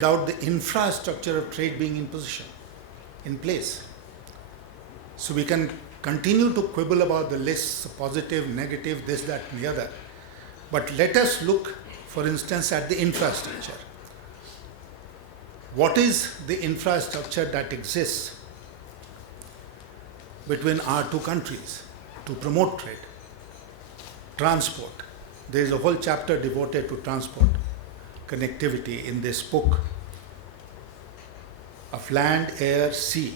without the infrastructure of trade being in place. So we can continue to quibble about the lists, positive, negative, this, that, and the other. But let us look, for instance, at the infrastructure. What is the infrastructure that exists between our two countries to promote trade? Transport. There is a whole chapter devoted to transport connectivity in this book of land, air, sea.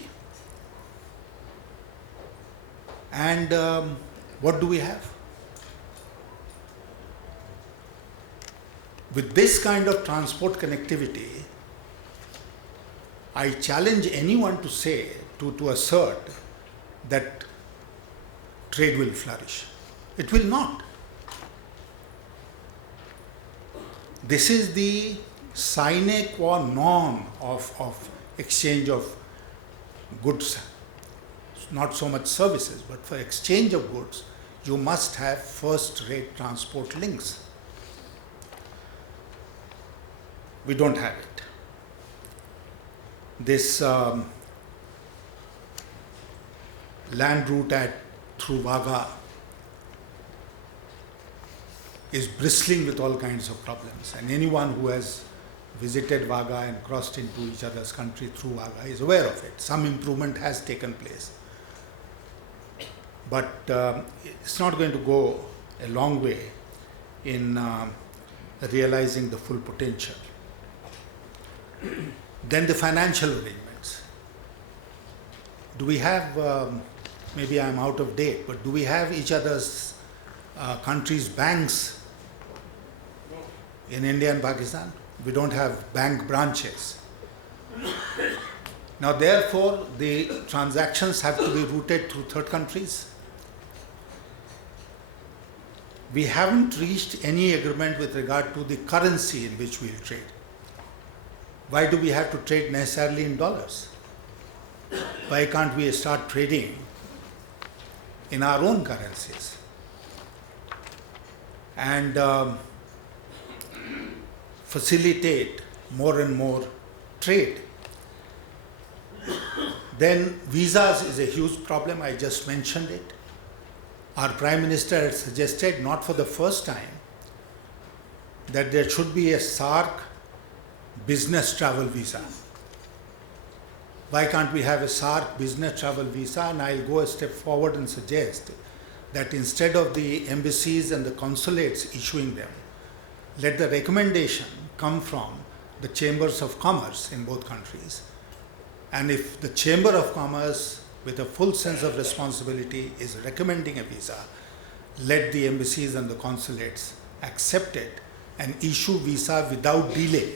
And what do we have? With this kind of transport connectivity, I challenge anyone to say, to assert that trade will flourish. It will not. This is the sine qua non of exchange of goods, not so much services, but for exchange of goods, you must have first-rate transport links. We don't have it. This land route through Wagah is bristling with all kinds of problems, and anyone who has visited Wagah and crossed into each other's country through Wagah is aware of it. Some improvement has taken place, but it's not going to go a long way in realizing the full potential. Then the financial arrangements. Do we have, maybe I'm out of date, but do we have each other's countries' banks in India and Pakistan? We don't have bank branches. Now, therefore, the transactions have to be routed through third countries. We haven't reached any agreement with regard to the currency in which we'll trade. Why do we have to trade necessarily in dollars? Why can't we start trading in our own currencies and facilitate more and more trade? Then visas is a huge problem. I just mentioned it. Our Prime Minister had suggested, not for the first time, that there should be a SAARC business travel visa. Why can't we have a SAARC business travel visa? And I'll go a step forward and suggest that instead of the embassies and the consulates issuing them, let the recommendation come from the chambers of commerce in both countries. And if the Chamber of Commerce, with a full sense of responsibility, is recommending a visa, let the embassies and the consulates accept it and issue visa without delay.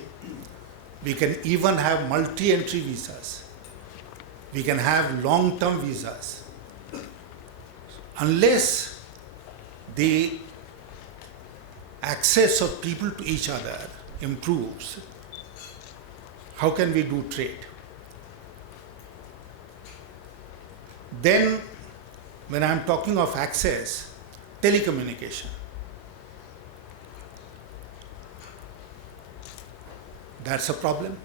We can even have multi-entry visas. We can have long-term visas. Unless the access of people to each other improves, how can we do trade? Then, when I'm talking of access, telecommunication. That's a problem.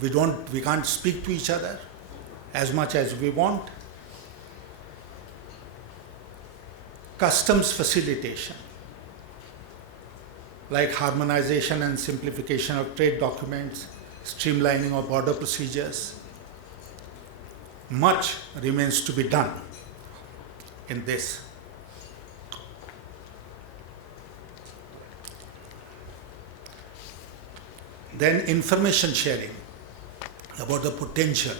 We can't speak to each other as much as we want. Customs facilitation, like harmonization and simplification of trade documents, streamlining of border procedures. Much remains to be done in this. Then information sharing about the potential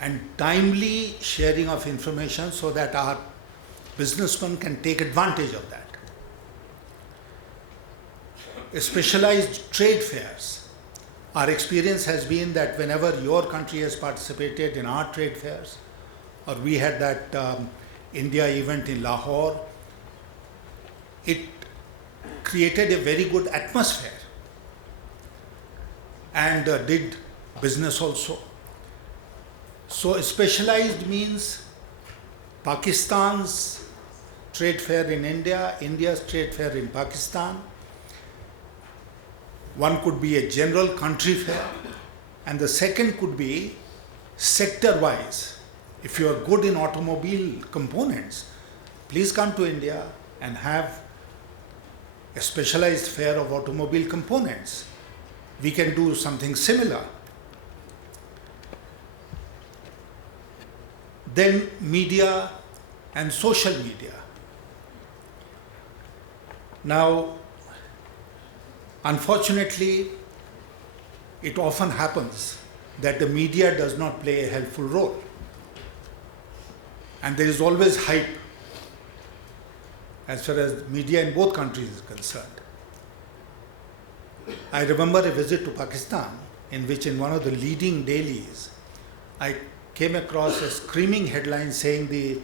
and timely sharing of information so that our businessmen can take advantage of that. Specialized trade fairs. Our experience has been that whenever your country has participated in our trade fairs, or we had that India event in Lahore, it created a very good atmosphere and did business also. So specialized means Pakistan's trade fair in India, India's trade fair in Pakistan, One could be a general country fair, and the second could be sector-wise. If you are good in automobile components, please come to India and have a specialized fair of automobile components. We can do something similar. Then media and social media. Now, unfortunately, it often happens that the media does not play a helpful role. And there is always hype as far as media in both countries is concerned. I remember a visit to Pakistan in which in one of the leading dailies, I came across a screaming headline saying the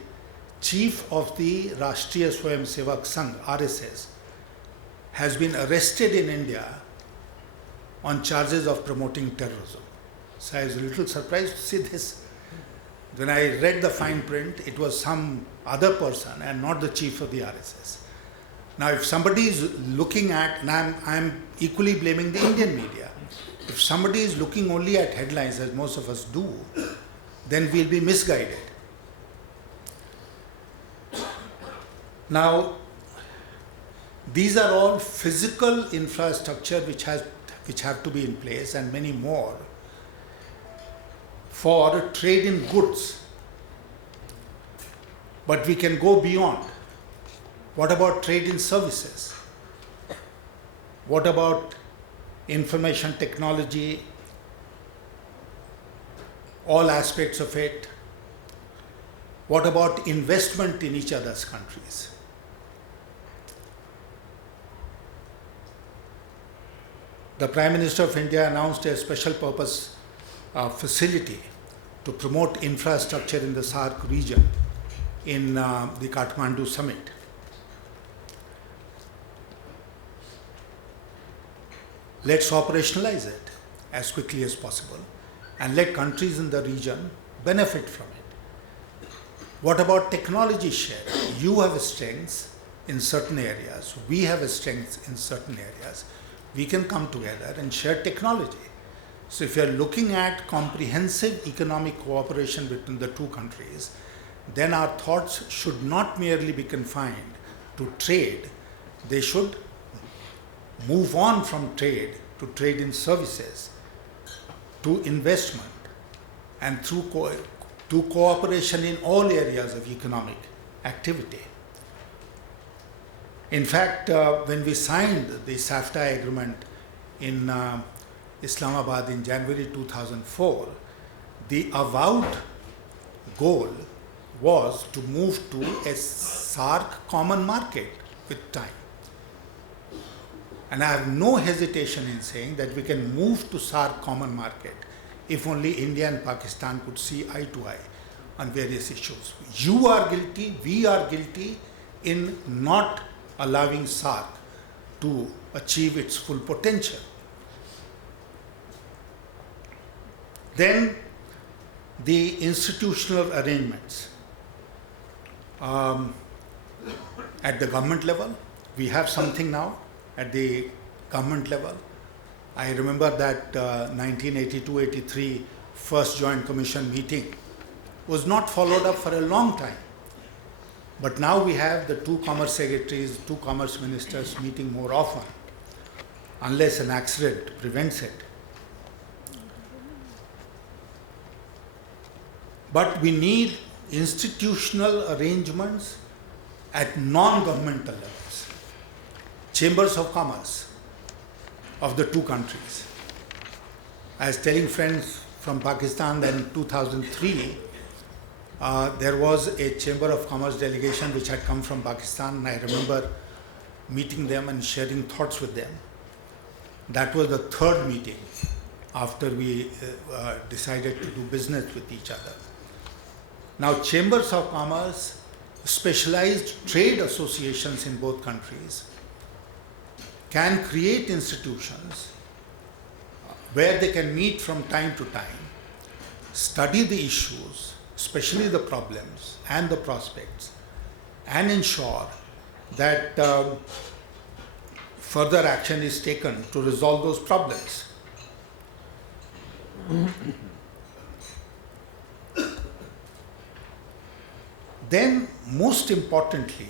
chief of the Rashtriya Swayamsevak Sangh, RSS, has been arrested in India on charges of promoting terrorism. So I was a little surprised to see this. When I read the fine print, it was some other person and not the chief of the RSS. Now, if somebody is looking at, and I'm equally blaming the Indian media, if somebody is looking only at headlines, as most of us do, then we'll be misguided. Now, these are all physical infrastructure which have to be in place, and many more for trade in goods. But we can go beyond. What about trade in services? What about information technology, all aspects of it? What about investment in each other's countries? The Prime Minister of India announced a special purpose facility to promote infrastructure in the SAARC region in the Kathmandu summit. Let's operationalize it as quickly as possible and let countries in the region benefit from it. What about technology share? You have strengths in certain areas, we have strengths in certain areas. We can come together and share technology. So if you are looking at comprehensive economic cooperation between the two countries, then our thoughts should not merely be confined to trade. They should move on from trade to trade in services, to investment, and through to cooperation in all areas of economic activity. In fact, when we signed the SAFTA agreement in Islamabad in January 2004, the avowed goal was to move to a SAARC common market with time. And I have no hesitation in saying that we can move to SAARC common market if only India and Pakistan could see eye to eye on various issues. You are guilty, we are guilty in not allowing SAARC to achieve its full potential. Then the institutional arrangements. At the government level, we have something now at the government level. I remember that 1982-83 first Joint Commission meeting was not followed up for a long time. But now we have the two commerce secretaries, two commerce ministers meeting more often, unless an accident prevents it. But we need institutional arrangements at non-governmental levels. Chambers of commerce of the two countries. I was telling friends from Pakistan that in 2003, there was a Chamber of Commerce delegation which had come from Pakistan, and I remember meeting them and sharing thoughts with them. That was the third meeting after we decided to do business with each other. Now, Chambers of Commerce, specialized trade associations in both countries can create institutions where they can meet from time to time, study the issues, especially the problems and the prospects, and ensure that further action is taken to resolve those problems. Then, most importantly,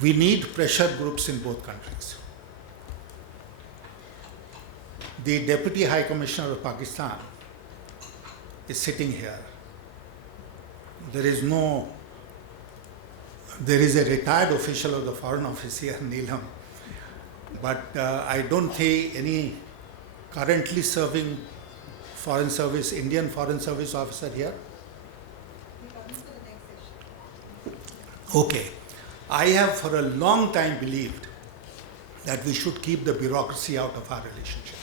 we need pressure groups in both countries. The Deputy High Commissioner of Pakistan is sitting here. There is a retired official of the Foreign Office here, Neelam, but I don't see any currently serving Foreign Service, Indian Foreign Service officer here. Okay. I have for a long time believed that we should keep the bureaucracy out of our relationship.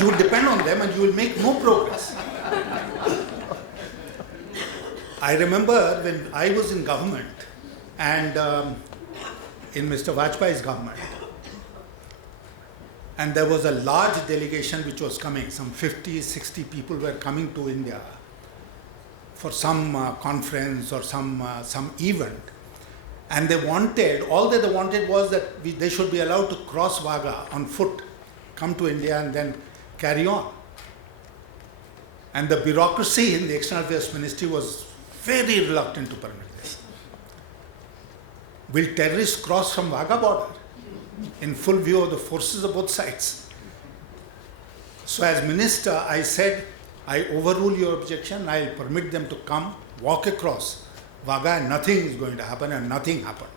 You depend on them and you will make no progress. I remember when I was in government and in Mr. Vajpayee's government, and there was a large delegation which was coming, some 50, 60 people were coming to India for some conference or some event, and all that they wanted was that they should be allowed to cross Wagah on foot, come to India and then carry on. And the bureaucracy in the External Affairs Ministry was very reluctant to permit this. Will terrorists cross from Wagah border in full view of the forces of both sides? So as minister, I said, I overrule your objection, I will permit them to come, walk across Wagah, and nothing is going to happen, and nothing happened.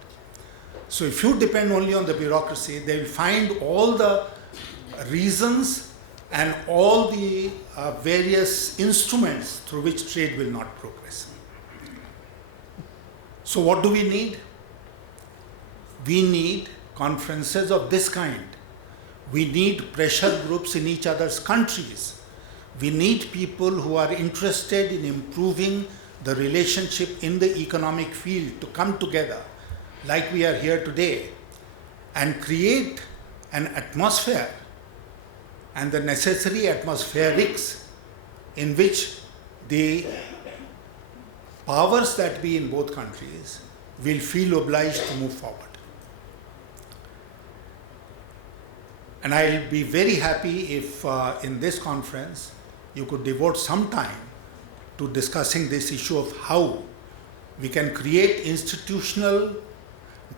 So if you depend only on the bureaucracy, they will find all the reasons and all the various instruments through which trade will not progress. So what do we need? We need conferences of this kind. We need pressure groups in each other's countries. We need people who are interested in improving the relationship in the economic field to come together like we are here today and create an atmosphere and the necessary atmospherics in which the powers that be in both countries will feel obliged to move forward. And I'll be very happy if in this conference you could devote some time to discussing this issue of how we can create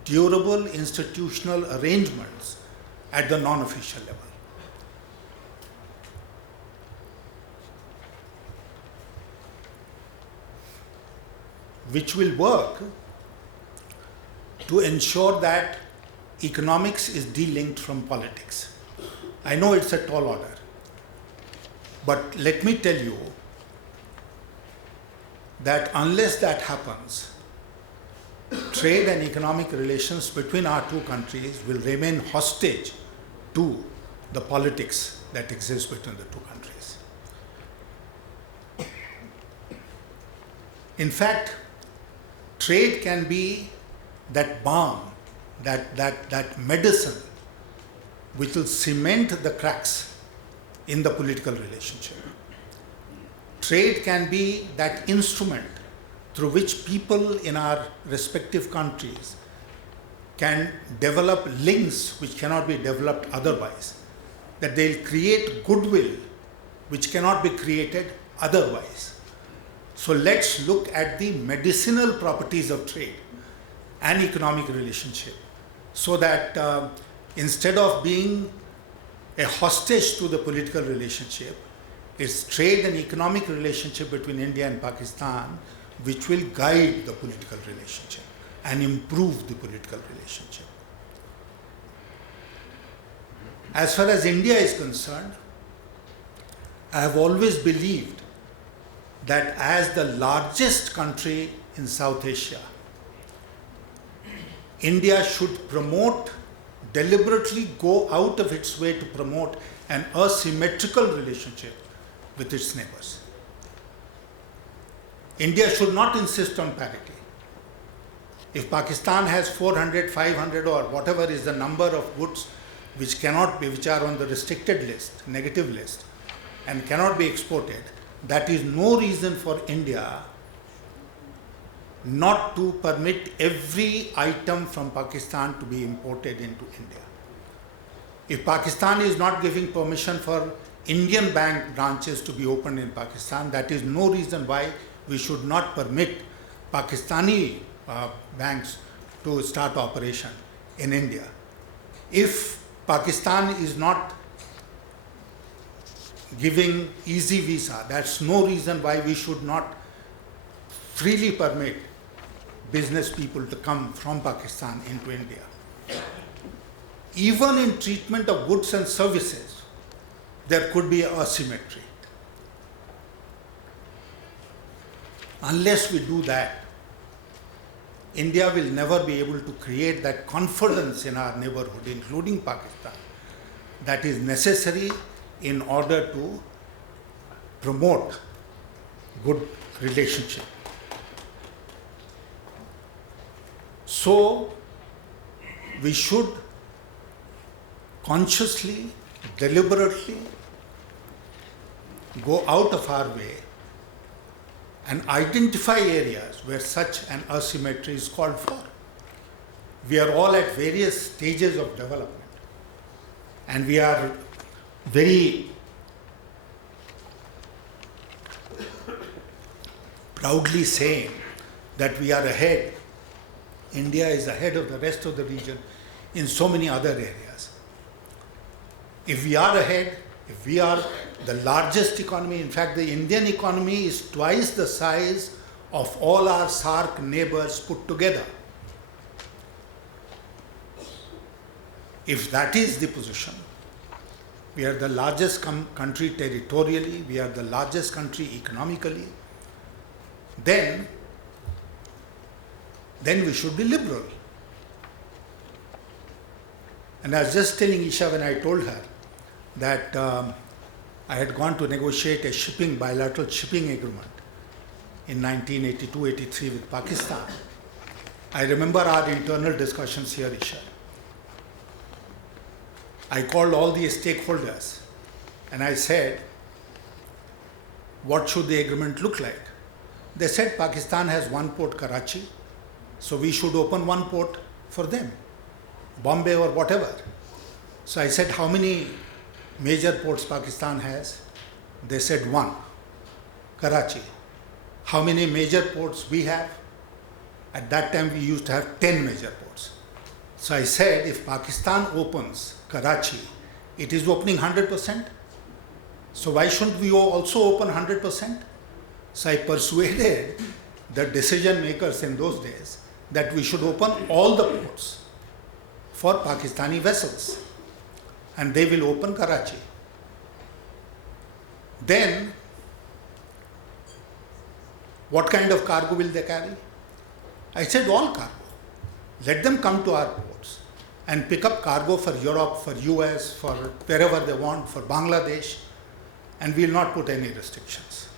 durable institutional arrangements at the non-official level. Which will work to ensure that economics is delinked from politics. I know it's a tall order, but let me tell you that unless that happens, trade and economic relations between our two countries will remain hostage to the politics that exists between the two countries. In fact, trade can be that balm, that medicine which will cement the cracks in the political relationship. Trade can be that instrument through which people in our respective countries can develop links which cannot be developed otherwise, that they'll create goodwill which cannot be created otherwise. So let's look at the medicinal properties of trade and economic relationship so that instead of being a hostage to the political relationship, it's trade and economic relationship between India and Pakistan which will guide the political relationship and improve the political relationship. As far as India is concerned, I have always believed that as the largest country in South Asia, India should deliberately go out of its way to promote an asymmetrical relationship with its neighbors. India should not insist on parity. If Pakistan has 400, 500 or whatever is the number of goods which are on the restricted list, negative list, and cannot be exported, that is no reason for India not to permit every item from Pakistan to be imported into India. If Pakistan is not giving permission for Indian bank branches to be opened in Pakistan, that is no reason why we should not permit Pakistani banks to start operation in India. If Pakistan is not giving easy visa, that's no reason why we should not freely permit business people to come from Pakistan into India. Even in treatment of goods and services, there could be asymmetry. Unless we do that, India will never be able to create that confidence in our neighborhood, including Pakistan, that is necessary in order to promote good relationship. So, we should consciously, deliberately go out of our way and identify areas where such an asymmetry is called for. We are all at various stages of development, and we are very proudly saying that we are ahead. India is ahead of the rest of the region in so many other areas. If we are ahead, if we are the largest economy, in fact, the Indian economy is twice the size of all our SAARC neighbors put together. If that is the position, we are the largest country territorially, we are the largest country economically, then we should be liberal. And I was just telling Isha when I told her that I had gone to negotiate a bilateral shipping agreement in 1982-83 with Pakistan. I remember our internal discussions here, Isha. I called all the stakeholders and I said, what should the agreement look like? They said Pakistan has one port, Karachi, so we should open one port for them, Bombay or whatever. So I said, how many major ports Pakistan has? They said one, Karachi. How many major ports we have? At that time we used to have 10 major ports. So I said, if Pakistan opens Karachi, it is opening 100%. So why shouldn't we also open 100%? So I persuaded the decision makers in those days that we should open all the ports for Pakistani vessels, and they will open Karachi. Then, what kind of cargo will they carry? I said all cargo. Let them come to our ports and pick up cargo for Europe, for US, for wherever they want, for Bangladesh, and we will not put any restrictions.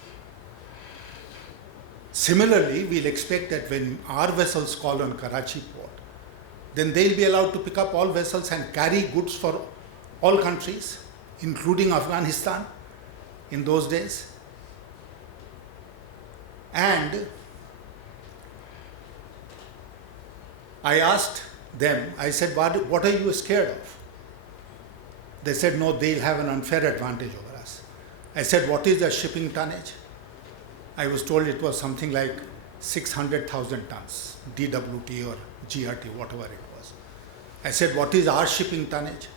Similarly, we'll expect that when our vessels call on Karachi port, then they'll be allowed to pick up all vessels and carry goods for all countries, including Afghanistan in those days. And I asked them, I said, what are you scared of? They said, no, they'll have an unfair advantage over us. I said, what is the shipping tonnage? I was told it was something like 600,000 tons, DWT or GRT, whatever it was. I said, what is our shipping tonnage?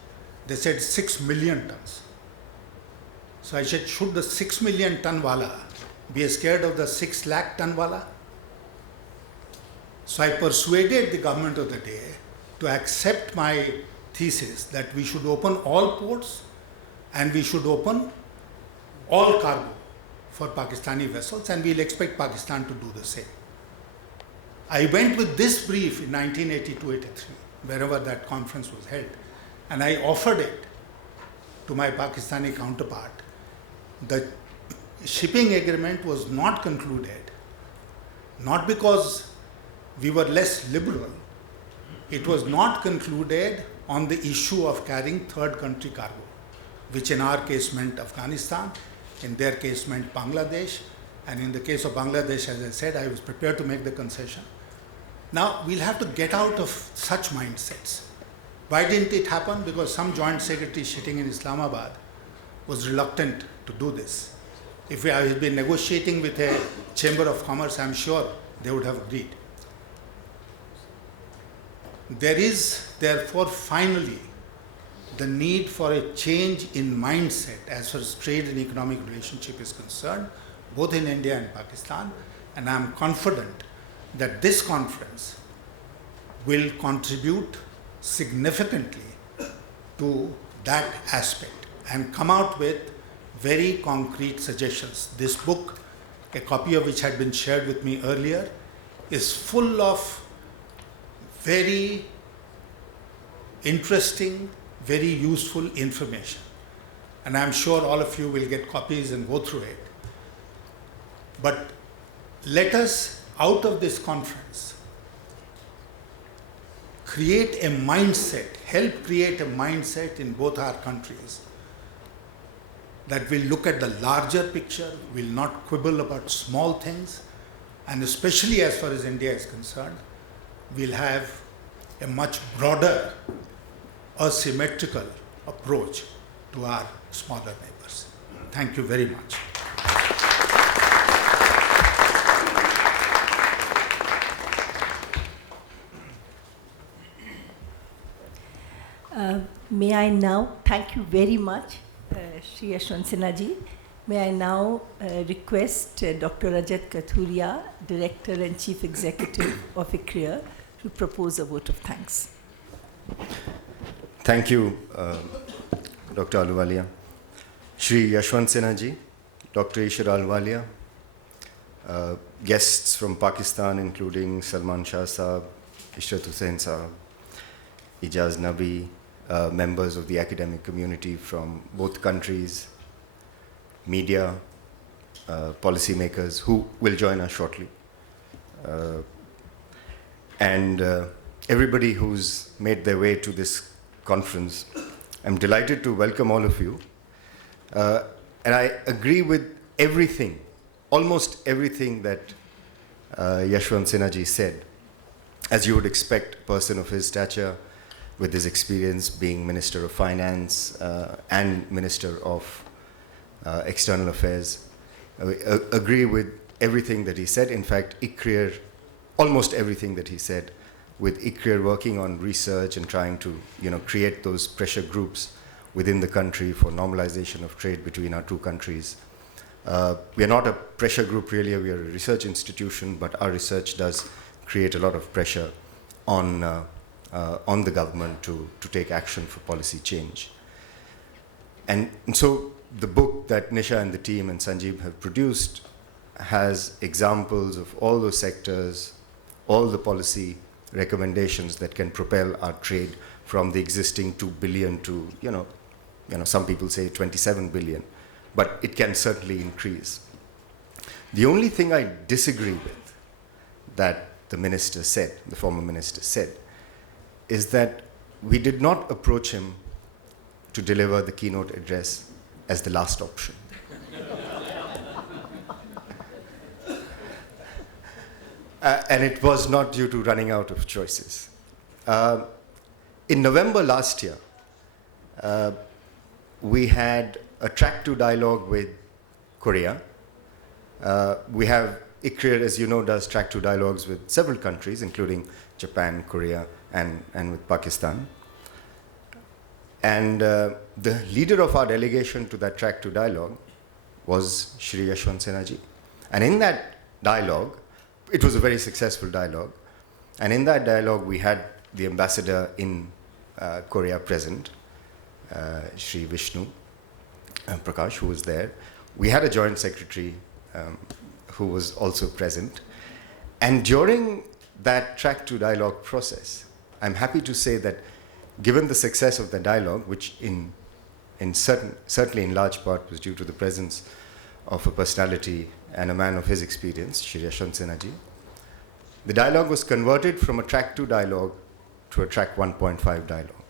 They said 6 million tons. So I said, should the 6 million ton wala be scared of the 6 lakh ton wala? So I persuaded the government of the day to accept my thesis that we should open all ports and we should open all cargo for Pakistani vessels, and we'll expect Pakistan to do the same. I went with this brief in 1982-83, wherever that conference was held, and I offered it to my Pakistani counterpart. The shipping agreement was not concluded, not because we were less liberal. It was not concluded on the issue of carrying third country cargo, which in our case meant Afghanistan, in their case meant Bangladesh, And in the case of Bangladesh, as I said, I was prepared to make the concession. Now, we'll have to get out of such mindsets. Why didn't it happen? Because some joint secretary sitting in Islamabad was reluctant to do this. If I had been negotiating with a Chamber of Commerce, I'm sure they would have agreed. There is, therefore, finally, the need for a change in mindset as far as trade and economic relationship is concerned, both in India and Pakistan, and I'm confident that this conference will contribute significantly to that aspect and come out with very concrete suggestions. This book, a copy of which had been shared with me earlier, is full of very interesting, very useful information. And I'm sure all of you will get copies and go through it. But let us, out of this conference, create a mindset, help create a mindset in both our countries that will look at the larger picture, will not quibble about small things, and especially as far as India is concerned, we'll have a much broader, asymmetrical approach to our smaller neighbors. Thank you very much. May I now, thank you very much, Shri Yashwant Sinha ji. May I now request Dr. Rajat Kathuria, Director and Chief Executive of ICRIER, to propose a vote of thanks. Thank you, Dr. Ahluwalia. Shri Yashwant Sinha ji, Dr. Ahluwalia, guests from Pakistan including Salman Shah Sahab, Ishrat Husain Sahab, Ijaz Nabi, members of the academic community from both countries, media, policymakers who will join us shortly, and everybody who's made their way to this conference. I'm delighted to welcome all of you. And I agree with everything, almost everything that Yashwant Sinha ji said. As you would expect, a person of his stature, with his experience being Minister of Finance and Minister of External Affairs. I agree with everything that he said. In fact, ICRIER, almost everything that he said, with ICRIER working on research and trying to create those pressure groups within the country for normalization of trade between our two countries. We are not a pressure group really, we are a research institution, but our research does create a lot of pressure on the government to take action for policy change. And so the book that Nisha and the team and Sanjeev have produced has examples of all those sectors, all the policy recommendations that can propel our trade from the existing 2 billion to, some people say 27 billion, but it can certainly increase. The only thing I disagree with that the minister said, the former minister said, is that we did not approach him to deliver the keynote address as the last option. And it was not due to running out of choices. In November last year, we had a track 2 dialogue with Korea. We have ICRIER, as you know, does track 2 dialogues with several countries, including Japan, Korea, and with Pakistan. And the leader of our delegation to that track 2 dialogue was Shri Yashwant Sinha ji. And in that dialogue, it was a very successful dialogue. And in that dialogue, we had the ambassador in Korea present, Shri Vishnu Prakash, who was there. We had a joint secretary who was also present. And during that track 2 dialogue process, I'm happy to say that given the success of the dialogue, which certainly in large part was due to the presence of a personality and a man of his experience, Shri Yashwant Sinha ji, the dialogue was converted from a track 2 dialogue to a track 1.5 dialogue.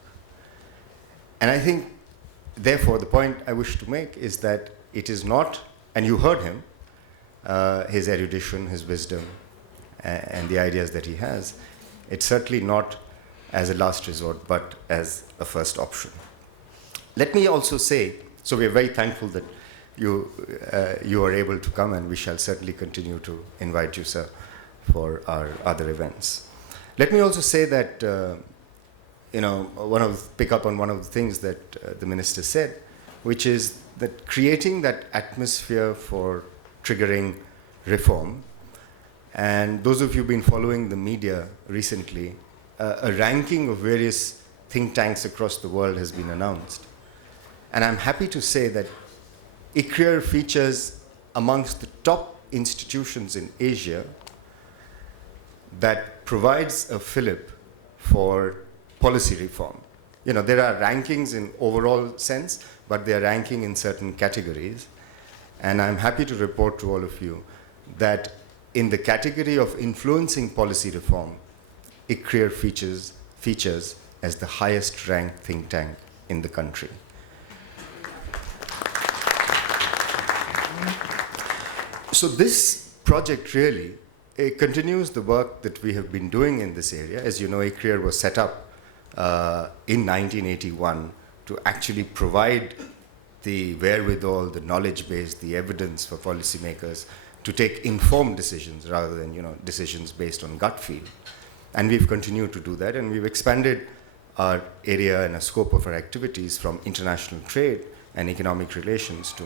And I think, therefore, the point I wish to make is that it is not, and you heard him, his erudition, his wisdom, and the ideas that he has. It's certainly not as a last resort, but as a first option. Let me also say, so we're very thankful that you are able to come, and we shall certainly continue to invite you, sir, for our other events. Let me also say that, pick up on one of the things that the minister said, which is that creating that atmosphere for triggering reform. And those of you who've been following the media recently, a ranking of various think tanks across the world has been announced. And I'm happy to say that ICRIER features amongst the top institutions in Asia that provides a fillip for policy reform. There are rankings in overall sense, but they are ranking in certain categories. And I'm happy to report to all of you that in the category of influencing policy reform, ICRIER features as the highest ranked think tank in the country. So this project really continues the work that we have been doing in this area. As you know, ICRIER was set up in 1981 to actually provide the wherewithal, the knowledge base, the evidence for policymakers to take informed decisions rather than decisions based on gut feel. And we've continued to do that, and we've expanded our area and a scope of our activities from international trade and economic relations to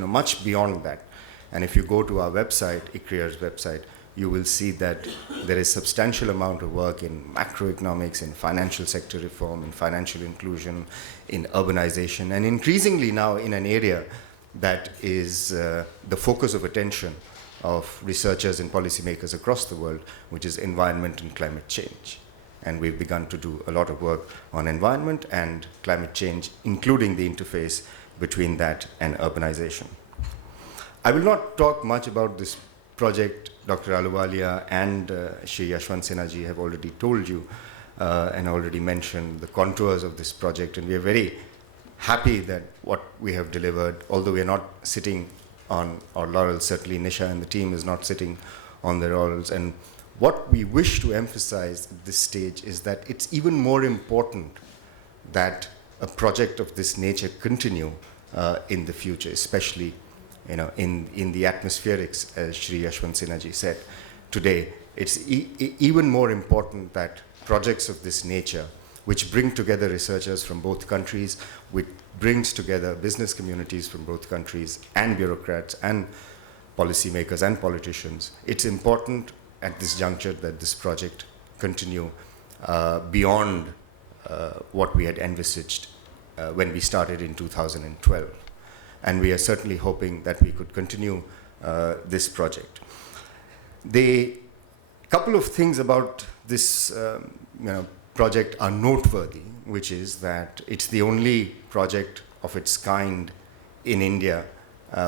much beyond that. And if you go to our website, ICRIER's website, you will see that there is substantial amount of work in macroeconomics, in financial sector reform, in financial inclusion, in urbanization, and increasingly now in an area that is the focus of attention of researchers and policymakers across the world, which is environment and climate change. And we've begun to do a lot of work on environment and climate change, including the interface between that and urbanization. I will not talk much about this project. Dr. Ahluwalia and Shri Yashwant Sinha ji have already told you and already mentioned the contours of this project, and we are very happy that what we have delivered, although we are not sitting on our laurels, certainly Nisha and the team is not sitting on their laurels. And what we wish to emphasize at this stage is that it's even more important that a project of this nature continue in the future, especially in the atmospherics, as Shri Yashwant Sinha ji said today. It's even more important that projects of this nature, which bring together researchers from both countries, which brings together business communities from both countries, and bureaucrats and policymakers and politicians, it's important at this juncture that this project continue beyond what we had envisaged when we started in 2012. And we are certainly hoping that we could continue this project. The couple of things about this project are noteworthy, which is that it's the only project of its kind in India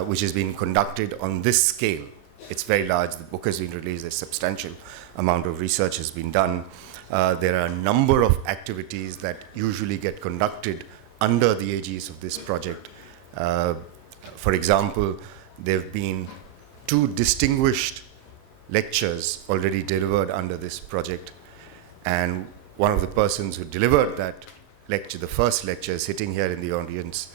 which has been conducted on this scale. It's very large. The book has been released. A substantial amount of research has been done. There are a number of activities that usually get conducted under the aegis of this project. For example, there have been 2 distinguished lectures already delivered under this project, and one of the persons who delivered that lecture, the first lecture, sitting here in the audience,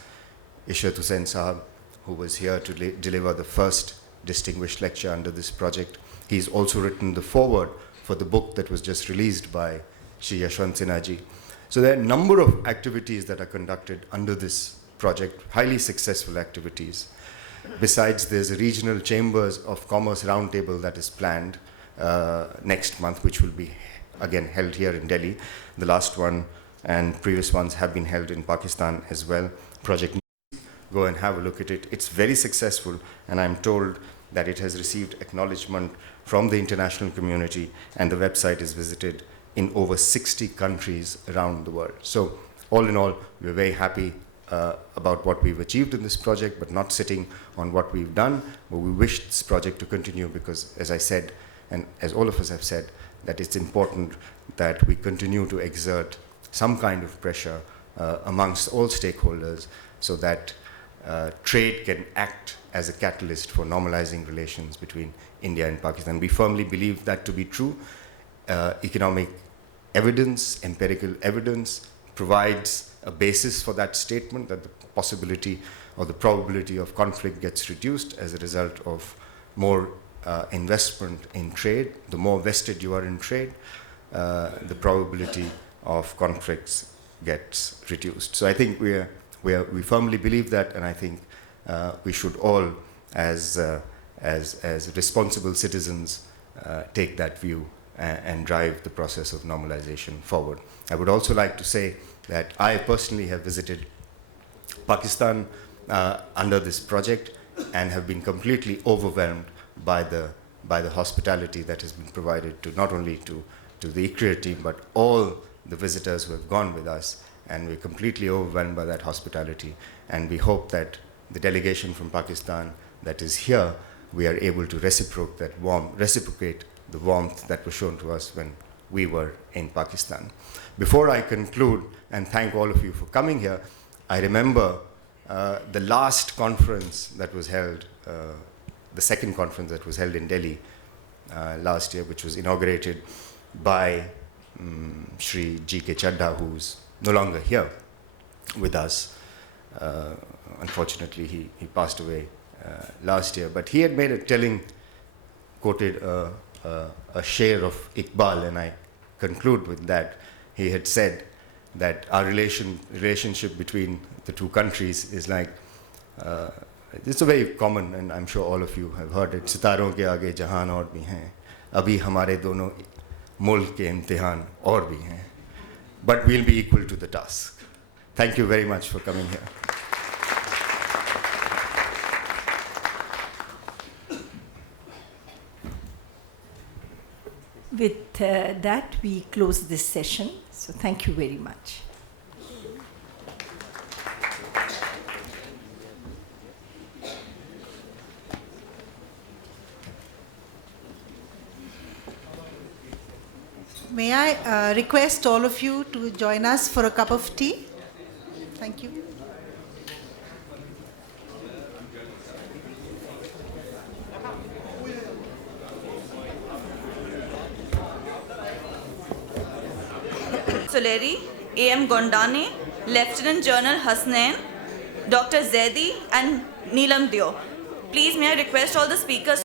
Ishrat Husain Sahab, who was here to deliver the first distinguished lecture under this project. He's also written the foreword for the book that was just released by Shri Yashwant Sinha ji. So there are a number of activities that are conducted under this project, highly successful activities. Besides, there's a regional chambers of commerce roundtable that is planned next month, which will be again held here in Delhi. The last one and previous ones have been held in Pakistan as well. Project, go and have a look at it. It's very successful, and I'm told that it has received acknowledgement from the international community, and the website is visited in over 60 countries around the world. So all in all, we're very happy about what we've achieved in this project, but not sitting on what we've done. But we wish this project to continue because, as I said, and as all of us have said, that it's important that we continue to exert some kind of pressure amongst all stakeholders so that trade can act as a catalyst for normalizing relations between India and Pakistan. We firmly believe that to be true. Economic evidence, empirical evidence, provides a basis for that statement that the possibility or the probability of conflict gets reduced as a result of more investment in trade. The more vested you are in trade, the probability of conflicts gets reduced. So I think we firmly believe that, and I think we should all, as responsible citizens, take that view and drive the process of normalization forward. I would also like to say that I personally have visited Pakistan under this project and have been completely overwhelmed by the hospitality that has been provided to not only to the ICRIER team, but all the visitors who have gone with us, and we're completely overwhelmed by that hospitality. And we hope that the delegation from Pakistan that is here, we are able to reciprocate the warmth that was shown to us when we were in Pakistan. Before I conclude and thank all of you for coming here, I remember the last conference that was held, the second conference that was held in Delhi last year, which was inaugurated by Shri G.K. Chadha, who's no longer here with us. Unfortunately, he passed away last year. But he had made a telling, quoted a share of Iqbal, and I conclude with that. He had said that our relationship between the two countries is like, it's a very common, and I'm sure all of you have heard it, सितारों के आगे जहान और भी हैं, अभी हमारे दोनों मुल्क के इम्तिहान और भी हैं, but we'll be equal to the task. Thank you very much for coming here. With that, we close this session. So thank you very much. May I request all of you to join us for a cup of tea? Thank you. Suleri, A.M. Gondane, Lieutenant General Husain, Dr. Zaidi, and Neelam Dio. Please may I request all the speakers